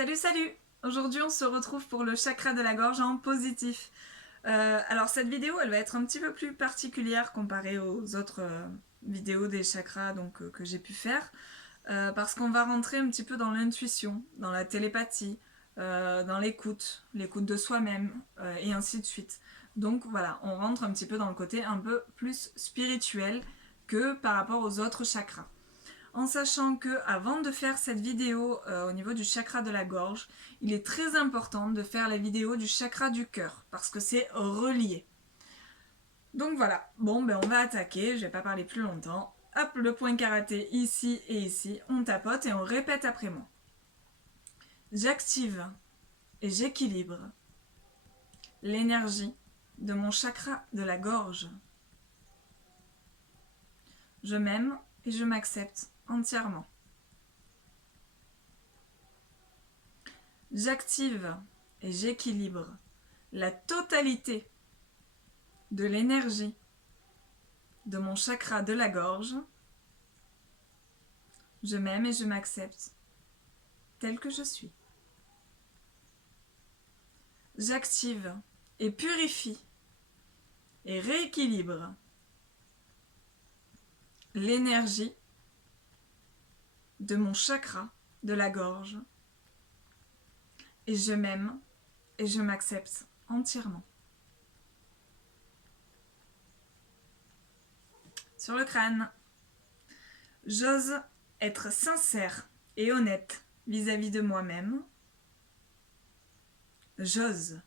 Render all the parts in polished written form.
Salut, salut! Aujourd'hui, on se retrouve pour le chakra de la gorge en positif. Alors, cette vidéo, elle va être un petit peu plus particulière comparée aux autres vidéos des chakras que j'ai pu faire, parce qu'on va rentrer un petit peu dans l'intuition, dans la télépathie, dans l'écoute de soi-même, et ainsi de suite. Donc voilà, on rentre un petit peu dans le côté un peu plus spirituel que par rapport aux autres chakras. En sachant que avant de faire cette vidéo au niveau du chakra de la gorge, il est très important de faire la vidéo du chakra du cœur parce que c'est relié. Donc voilà, bon ben on va attaquer, je vais pas parler plus longtemps. Hop, le point karaté ici et ici, on tapote et on répète après moi. J'active et j'équilibre l'énergie de mon chakra de la gorge. Je m'aime et je m'accepte entièrement. J'active et j'équilibre la totalité de l'énergie de mon chakra de la gorge. Je m'aime et je m'accepte tel que je suis. J'active et purifie et rééquilibre l'énergie de mon chakra de la gorge. Et je m'aime et je m'accepte entièrement. Sur le crâne, j'ose être sincère et honnête vis-à-vis de moi-même. J'ose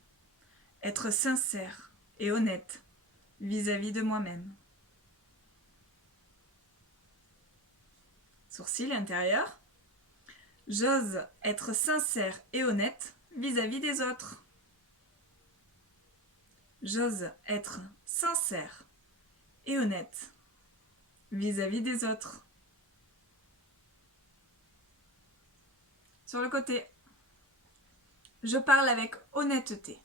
être sincère et honnête vis-à-vis de moi-même. Sourcil intérieur, j'ose être sincère et honnête vis-à-vis des autres. J'ose être sincère et honnête vis-à-vis des autres. Sur le côté, je parle avec honnêteté.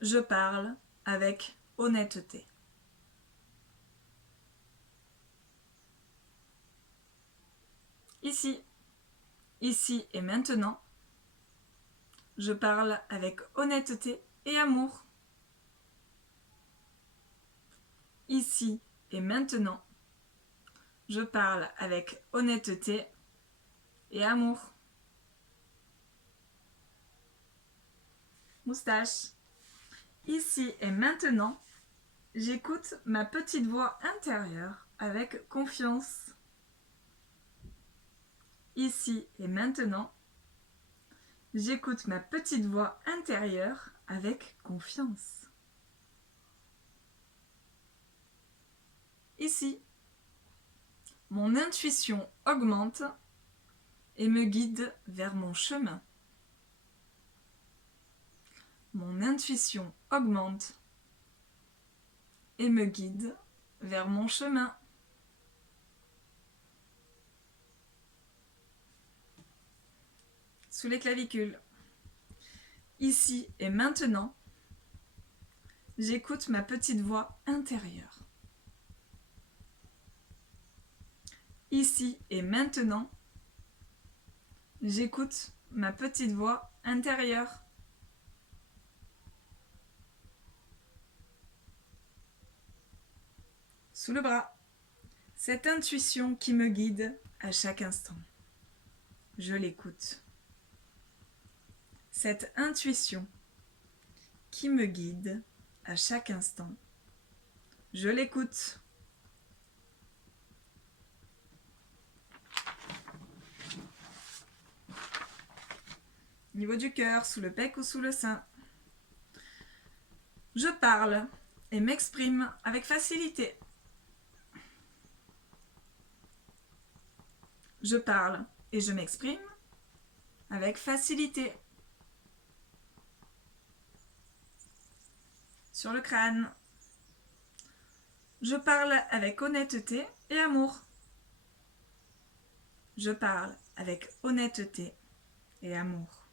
Je parle avec honnêteté. Ici et maintenant, je parle avec honnêteté et amour. Ici et maintenant, je parle avec honnêteté et amour. Moustache. Ici et maintenant, j'écoute ma petite voix intérieure avec confiance. Ici et maintenant, j'écoute ma petite voix intérieure avec confiance. Ici, mon intuition augmente et me guide vers mon chemin. Mon intuition augmente et me guide vers mon chemin. Sous les clavicules. Ici et maintenant, j'écoute ma petite voix intérieure. Ici et maintenant, j'écoute ma petite voix intérieure. Sous le bras, cette intuition qui me guide à chaque instant. Je l'écoute. Cette intuition qui me guide à chaque instant. Je l'écoute. Niveau du cœur, sous le pec ou sous le sein. Je parle et m'exprime avec facilité. Je parle et je m'exprime avec facilité. Sur le crâne, je parle avec honnêteté et amour. Je parle avec honnêteté et amour.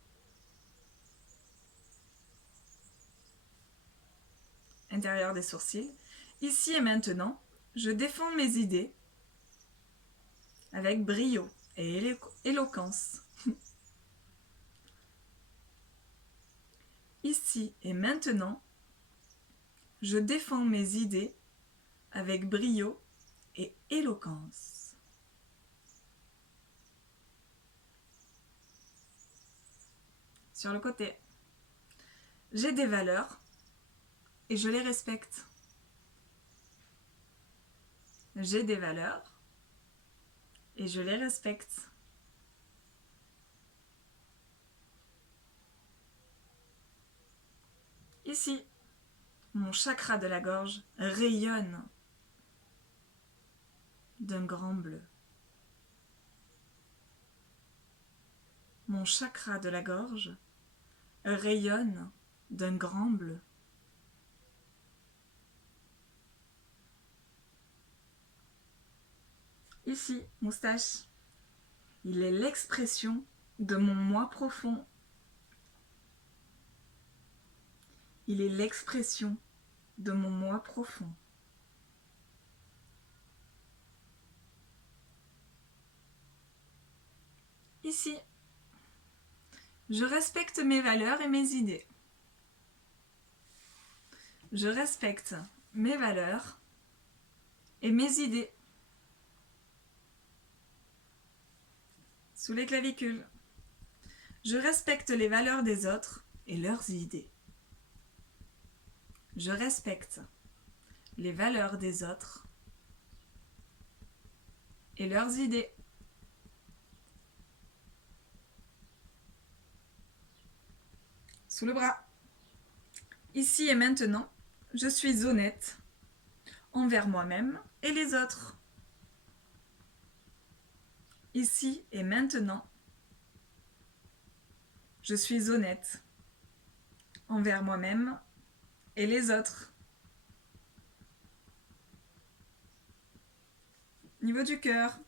Intérieur des sourcils, ici et maintenant, je défends mes idées avec brio et éloquence. Ici et maintenant, je défends mes idées avec brio et éloquence. Sur le côté, j'ai des valeurs et je les respecte. J'ai des valeurs et je les respecte. Ici, mon chakra de la gorge rayonne d'un grand bleu. Mon chakra de la gorge rayonne d'un grand bleu. Ici, moustache, il est l'expression de mon moi profond. Il est l'expression de mon moi profond. Ici, je respecte mes valeurs et mes idées. Je respecte mes valeurs et mes idées. Sous les clavicules, je respecte les valeurs des autres et leurs idées. Je respecte les valeurs des autres et leurs idées. Sous le bras. Ici et maintenant, je suis honnête envers moi-même et les autres. Ici et maintenant, je suis honnête envers moi-même et les autres. Niveau du cœur.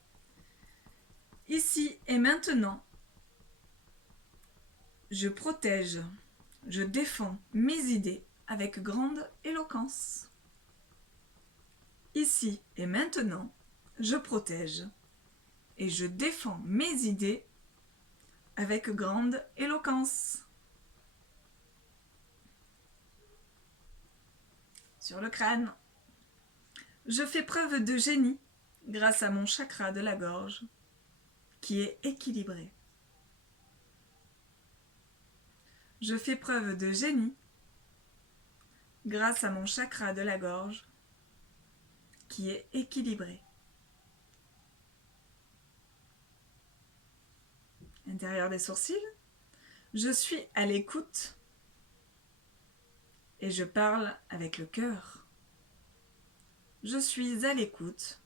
Ici et maintenant, je protège, je défends mes idées avec grande éloquence. Ici et maintenant, je protège et je défends mes idées avec grande éloquence. Sur le crâne, je fais preuve de génie grâce à mon chakra de la gorge qui est équilibré. Je fais preuve de génie grâce à mon chakra de la gorge qui est équilibré. Intérieur des sourcils, je suis à l'écoute et je parle avec le cœur. Je suis à l'écoute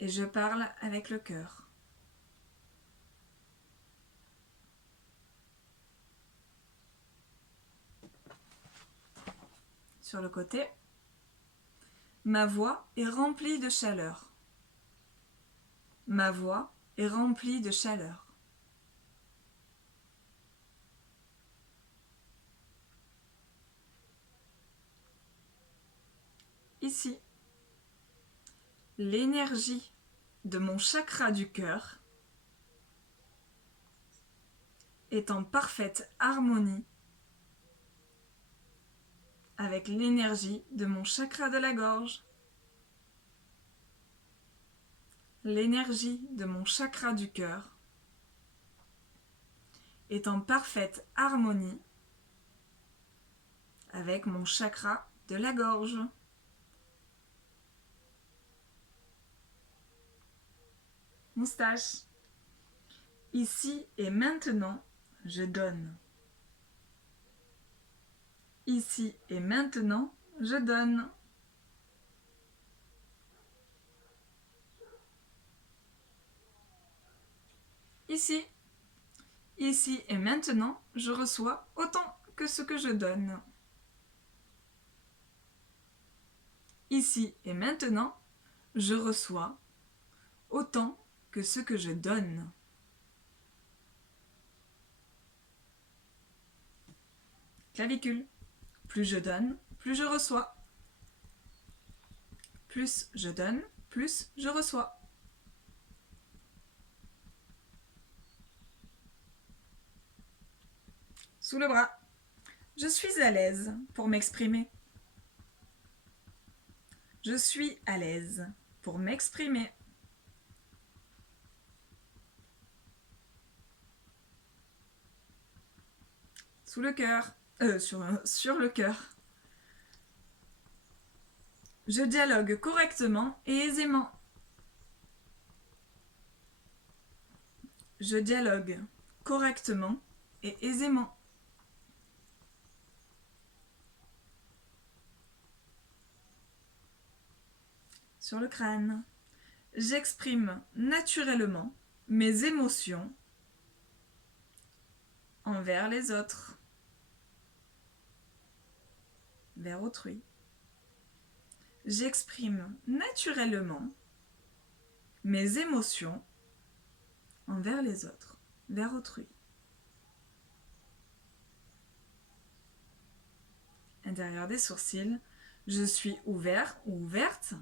et je parle avec le cœur. Sur le côté, ma voix est remplie de chaleur. Ma voix est remplie de chaleur. Ici, l'énergie de mon chakra du cœur est en parfaite harmonie avec l'énergie de mon chakra de la gorge. L'énergie de mon chakra du cœur est en parfaite harmonie avec mon chakra de la gorge. Moustache. Ici et maintenant, je donne. Ici et maintenant, je donne. Ici. Ici et maintenant, je reçois autant que ce que je donne. Ici et maintenant, je reçois autant que ce que je donne. Clavicule. Plus je donne, plus je reçois. Plus je donne, plus je reçois. Sous le bras. Je suis à l'aise pour m'exprimer. Je suis à l'aise pour m'exprimer. Sous le cœur. Sur le cœur. Je dialogue correctement et aisément. Je dialogue correctement et aisément. Sur le crâne. J'exprime naturellement mes émotions envers les autres, vers autrui. J'exprime naturellement mes émotions envers les autres, vers autrui. Intérieur des sourcils, je suis ouvert ou ouverte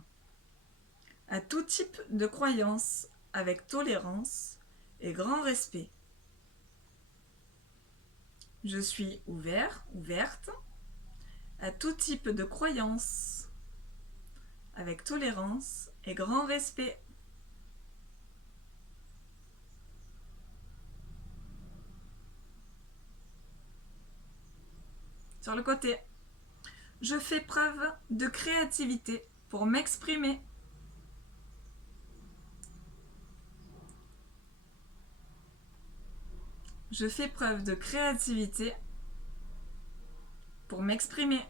à tout type de croyances avec tolérance et grand respect. Je suis ouvert, ouverte à tout type de croyances avec tolérance et grand respect. Sur le côté, je fais preuve de créativité pour m'exprimer. Je fais preuve de créativité pour m'exprimer.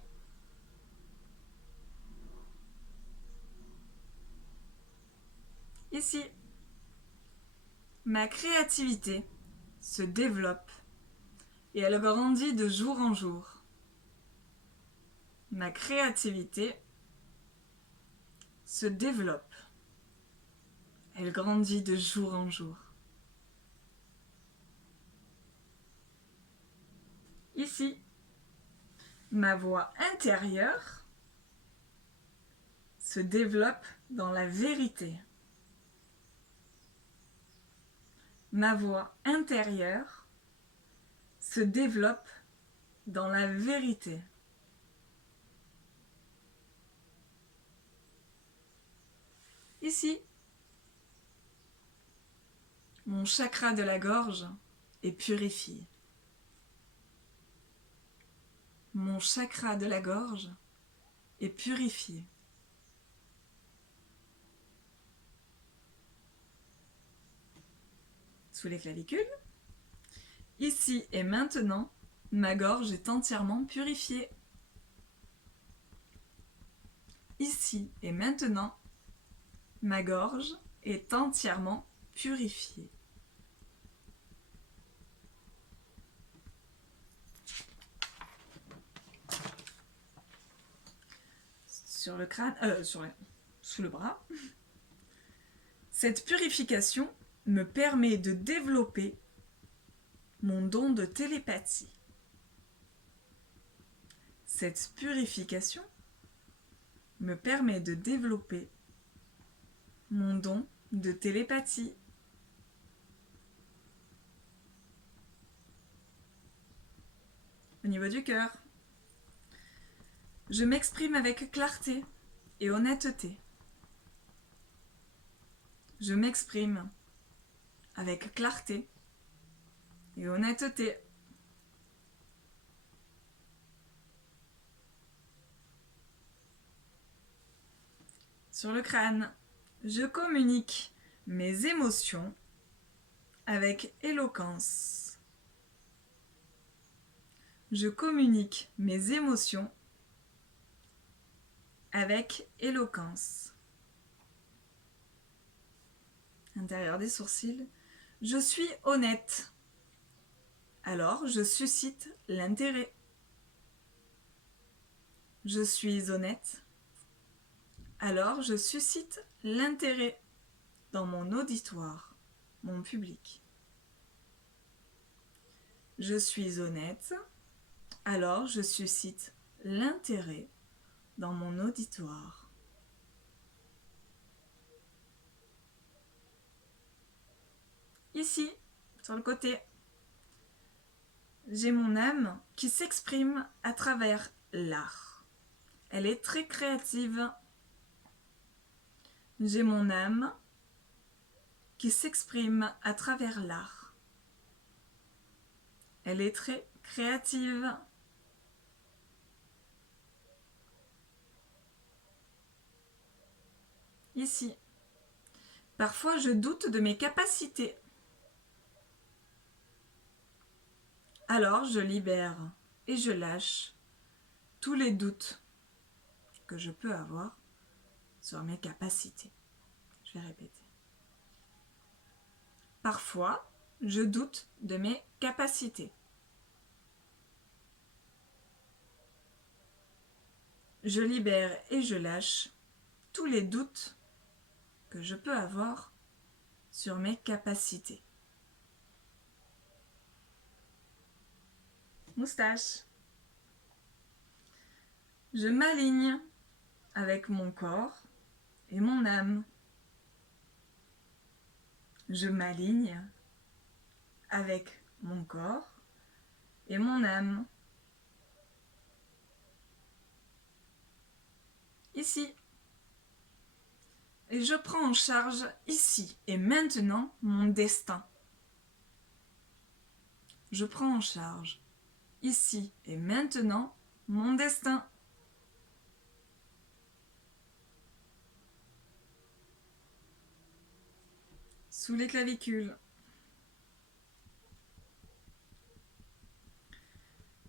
Ici, ma créativité se développe et elle grandit de jour en jour. Ma créativité se développe. Elle grandit de jour en jour. Ici, ma voix intérieure se développe dans la vérité. Ma voix intérieure se développe dans la vérité. Ici, mon chakra de la gorge est purifié. Mon chakra de la gorge est purifié. Sous les clavicules, ici et maintenant, ma gorge est entièrement purifiée. Ici et maintenant, ma gorge est entièrement purifiée. Sur le crâne, sous le bras. Cette purification me permet de développer mon don de télépathie. Cette purification me permet de développer mon don de télépathie. Au niveau du cœur, je m'exprime avec clarté et honnêteté. Je m'exprime avec clarté et honnêteté. Sur le crâne, je communique mes émotions avec éloquence. Je communique mes émotions avec éloquence. Intérieur des sourcils, je suis honnête. Alors je suscite l'intérêt. Je suis honnête. Alors je suscite l'intérêt dans mon auditoire, mon public. Je suis honnête. Alors je suscite l'intérêt dans mon auditoire. Ici, sur le côté, J'ai mon âme qui s'exprime à travers l'art. Elle est très créative. J'ai mon âme qui s'exprime à travers l'art. Elle est très créative. Ici. Parfois, je doute de mes capacités. Alors, je libère et je lâche tous les doutes que je peux avoir sur mes capacités. Je vais répéter. Parfois, je doute de mes capacités. Je libère et je lâche tous les doutes que je peux avoir sur mes capacités. Moustache. Je m'aligne avec mon corps et mon âme. Je m'aligne avec mon corps et mon âme. Ici. Et je prends en charge ici et maintenant mon destin. Je prends en charge ici et maintenant mon destin. Sous les clavicules.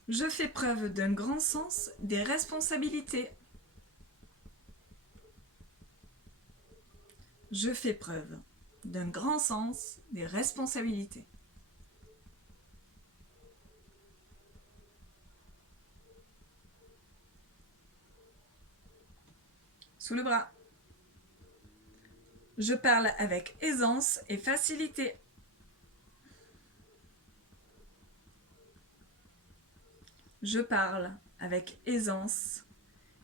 Je fais preuve d'un grand sens des responsabilités. Je fais preuve d'un grand sens des responsabilités. Sous le bras. Je parle avec aisance et facilité. Je parle avec aisance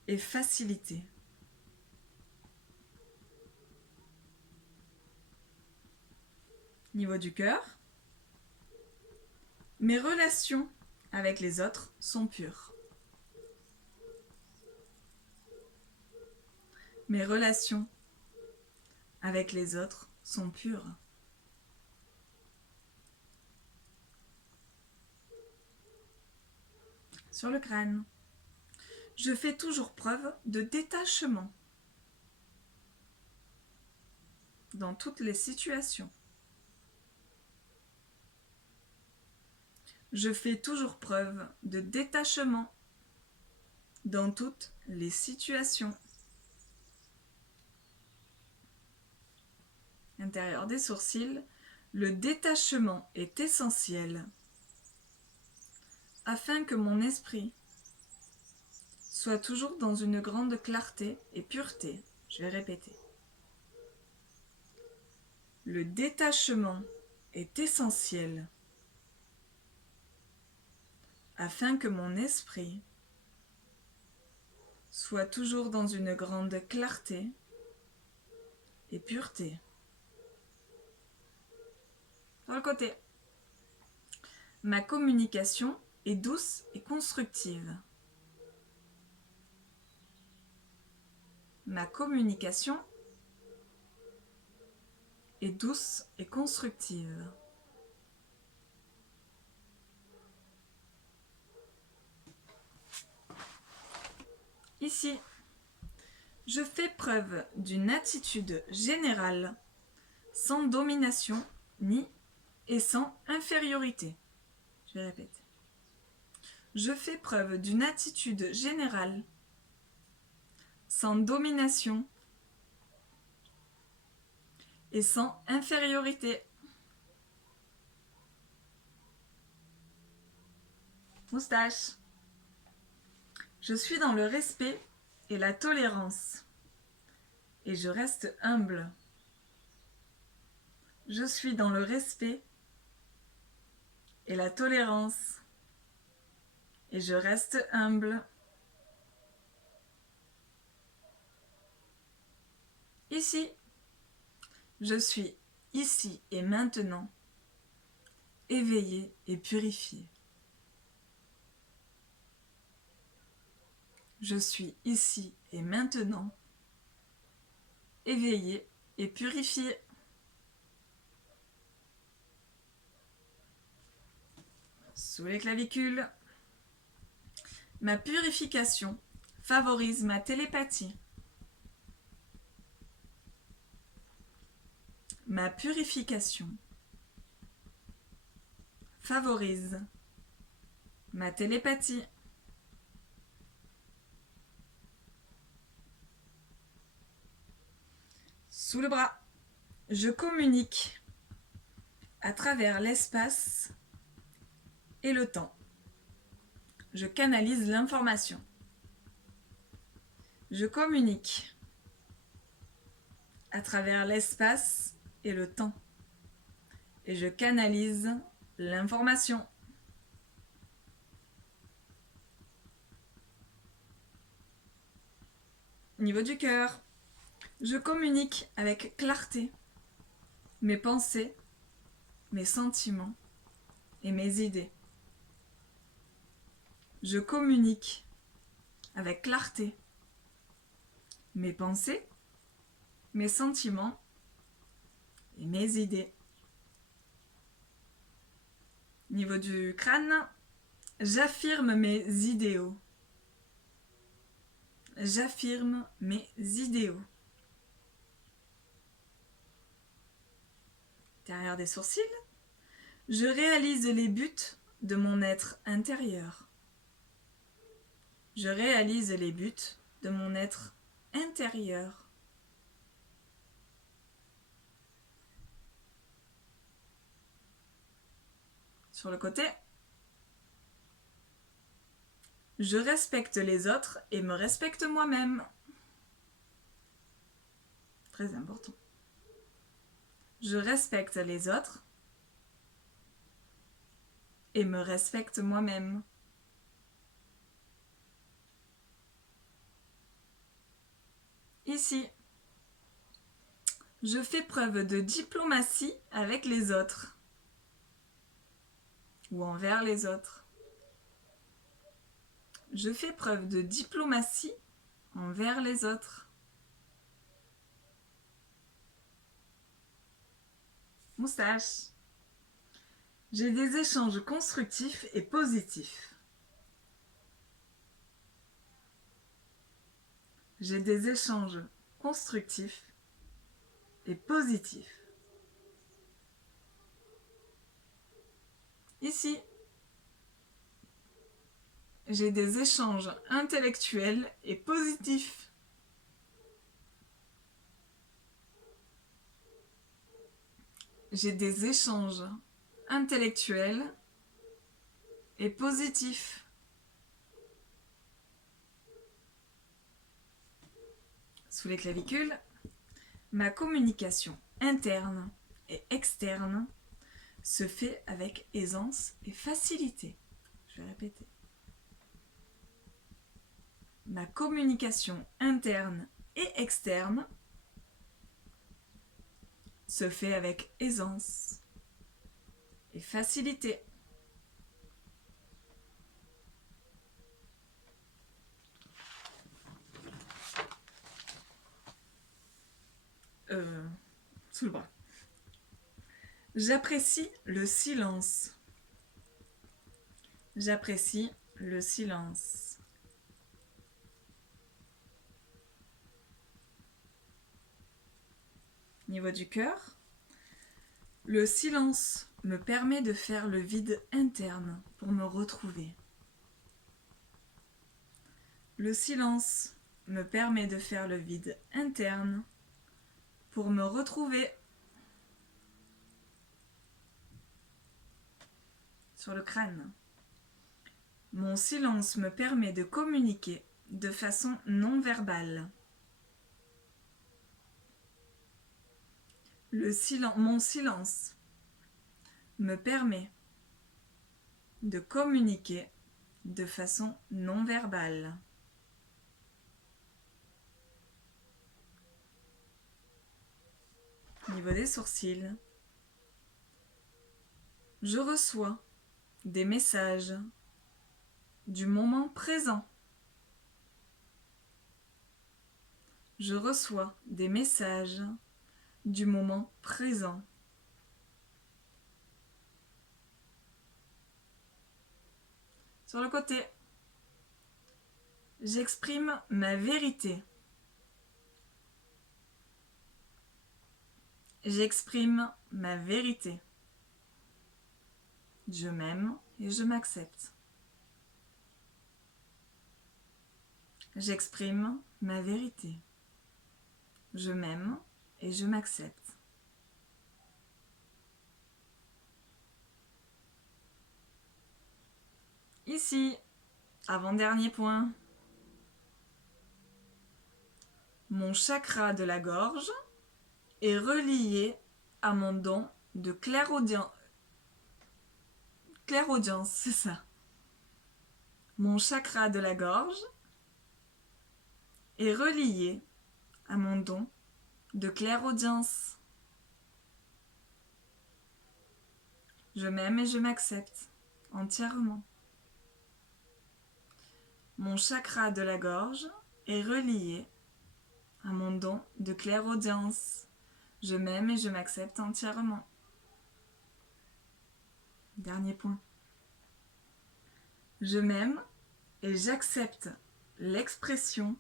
et facilité. Niveau du cœur. Mes relations avec les autres sont pures. Mes relations avec les autres sont pures. Sur le crâne. Je fais toujours preuve de détachement dans toutes les situations. Je fais toujours preuve de détachement dans toutes les situations. Intérieur des sourcils, le détachement est essentiel afin que mon esprit soit toujours dans une grande clarté et pureté. Je vais répéter. Le détachement est essentiel afin que mon esprit soit toujours dans une grande clarté et pureté. Sur le côté. Ma communication est douce et constructive. Ma communication est douce et constructive. Ici, je fais preuve d'une attitude générale, sans domination ni et sans infériorité. Je répète. Je fais preuve d'une attitude générale, sans domination et sans infériorité. Moustache. Je suis dans le respect et la tolérance. Et je reste humble. Je suis dans le respect et la tolérance. Et je reste humble. Ici, je suis ici et maintenant, éveillé et purifié. Je suis ici et maintenant, éveillé et purifié. Sous les clavicules. Ma purification favorise ma télépathie. Ma purification favorise ma télépathie. Sous le bras, je communique à travers l'espace et le temps. Je canalise l'information. Je communique à travers l'espace et le temps. Et je canalise l'information. Niveau du cœur, je communique avec clarté mes pensées, mes sentiments et mes idées. Je communique avec clarté mes pensées, mes sentiments et mes idées. Niveau du crâne, j'affirme mes idéaux. J'affirme mes idéaux. Derrière des sourcils, je réalise les buts de mon être intérieur. Je réalise les buts de mon être intérieur. Sur le côté, je respecte les autres et me respecte moi-même. Très important. Je respecte les autres et me respecte moi-même. Ici, je fais preuve de diplomatie avec les autres ou envers les autres. Je fais preuve de diplomatie envers les autres. Moustache. J'ai des échanges constructifs et positifs. J'ai des échanges constructifs et positifs. Ici, j'ai des échanges intellectuels et positifs. J'ai des échanges intellectuels et positifs. Sous les clavicules, ma communication interne et externe se fait avec aisance et facilité. Je vais répéter. Ma communication interne et externe se fait avec aisance et facilité. Sous le bras. J'apprécie le silence. J'apprécie le silence. Niveau du cœur, le silence me permet de faire le vide interne pour me retrouver. Le silence me permet de faire le vide interne pour me retrouver. Sur le crâne. Mon silence me permet de communiquer de façon non verbale. Mon silence me permet de communiquer de façon non verbale. Niveau des sourcils, je reçois des messages du moment présent. Je reçois des messages du moment présent. Sur le côté, j'exprime ma vérité. J'exprime ma vérité. Je m'aime et je m'accepte. J'exprime ma vérité. Je m'aime et je m'accepte. Ici, avant-dernier point. Mon chakra de la gorge est relié à mon don de clairaudience. Clairaudience, c'est ça. Mon chakra de la gorge est relié à mon don de clairaudience. Je m'aime et je m'accepte entièrement. Mon chakra de la gorge est relié à mon don de clairaudience. Je m'aime et je m'accepte entièrement. Dernier point. Je m'aime et j'accepte l'expression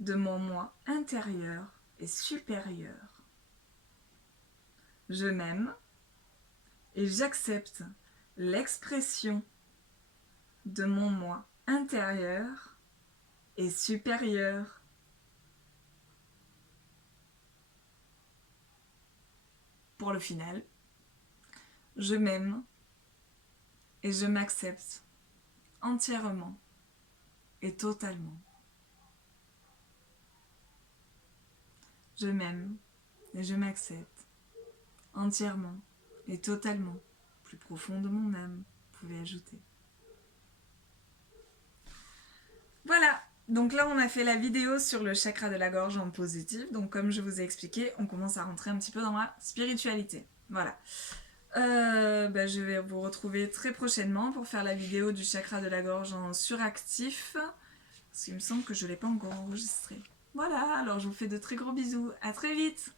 de mon moi intérieur et supérieur. Je m'aime et j'accepte l'expression de mon moi intérieur et supérieur. Pour le final, je m'aime et je m'accepte entièrement et totalement. Je m'aime et je m'accepte entièrement et totalement. Plus profond de mon âme, vous pouvez ajouter. Voilà, donc là on a fait la vidéo sur le chakra de la gorge en positif. Donc comme je vous ai expliqué, on commence à rentrer un petit peu dans la spiritualité. Voilà. Je vais vous retrouver très prochainement pour faire la vidéo du chakra de la gorge en suractif. Parce qu'il me semble que je ne l'ai pas encore enregistré. Voilà, alors je vous fais de très gros bisous. À très vite!